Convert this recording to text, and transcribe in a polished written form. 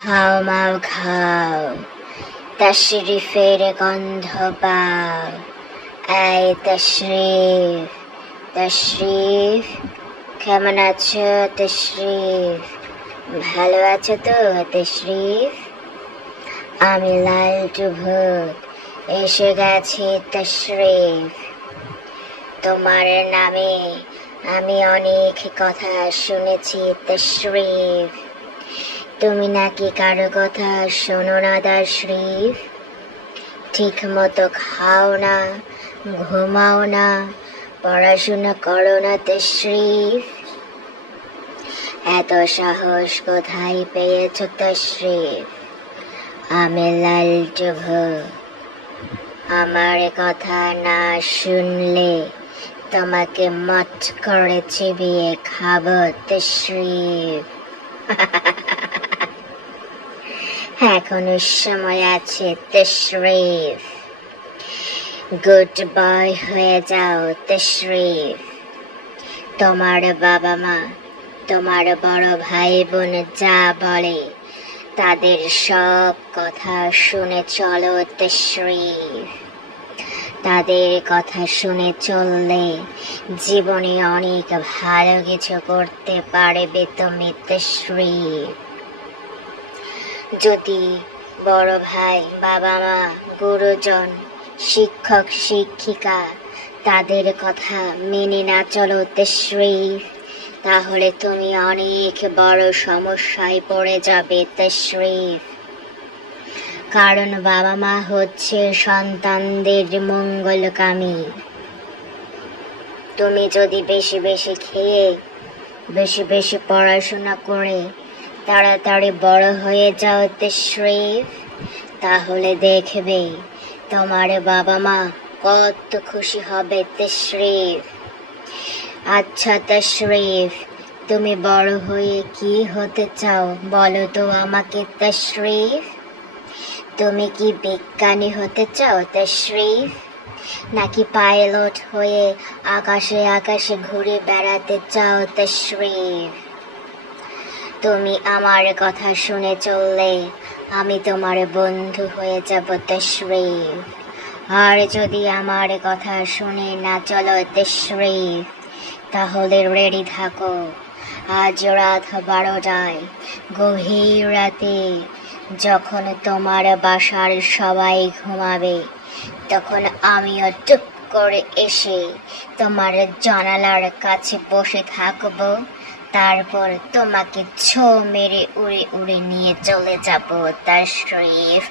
খাও মাও খাও, তশরিফের গন্ধ পাও। এই তশরিফ, তশরিফ, কেমন আছো তশরিফ? ভালো আছো তো তশরিফ? আমি লালটু ভূত এসে গেছি তশরিফ। তোমার নামে আমি অনেক কথা শুনেছি তশরিফ। তুমি নাকি কারো কথা শোনো না তশরিফ। ঠিক মতো খাও না, ঘুমাও না, পড়াশোনা করো না তশরিফ। এত সাহস কোথায় পেয়েছো তশরিফ? আমি লালটু ভূত, আমার কথা না শুনলে তোমাকে মট করে চিবিয়ে খাবো তশরিফ। এখনো সময় আছে তশরিফ। গুড বয় হয়ে যাও তশরিফ। তোমার বাবা মা, তোমার বড় ভাই বোন যা বলে তাদের সব কথা শুনে চলো তশরিফ। তাদের কথা শুনে চললে জীবনে অনেক ভালো কিছু করতে পারবে তুমি তশরিফ। যদি বড় ভাই, বাবা মা, গুরুজন, শিক্ষক শিক্ষিকা তাদের কথা মেনে না চলো তশরিফ, তাহলে তুমি অনেক বড় সমস্যায় পড়ে যাবে তশরিফ। কারণ বাবা মা হচ্ছে সন্তানদের মঙ্গলকামী। তুমি যদি বেশি বেশি খেয়ে, বেশি বেশি পড়াশোনা করে তাড়াতাড়ি বড় হয়ে যাও তশরিফ, তাহলে দেখবে তোমার বাবা মা কত খুশি হবে তশরিফ। আচ্ছা তশরিফ, তুমি বড় হয়ে কি হতে চাও বলো তো আমাকে তশরিফ? তুমি কি বিজ্ঞানী হতে চাও তশরিফ, নাকি পাইলট হয়ে আকাশে আকাশে ঘুরে বেড়াতে চাও তশরিফ? তুমি আমার কথা শুনে চললে আমি তোমার বন্ধু হয়ে যাব তশরিফ। আর যদি আমার কথা শুনে না চলো তশরিফ, তাহলে রেডি থাকো। আজ রাত 12টায়, গভীর রাতে, যখন তোমার বাসার সবাই ঘুমাবে, তখন আমিও টুক করে এসে তোমার জানালার কাছে বসে থাকবো। তারপর তোমাকে ছো মেরে উড়ে উড়ে নিয়ে চলে যাবো তশরিফ।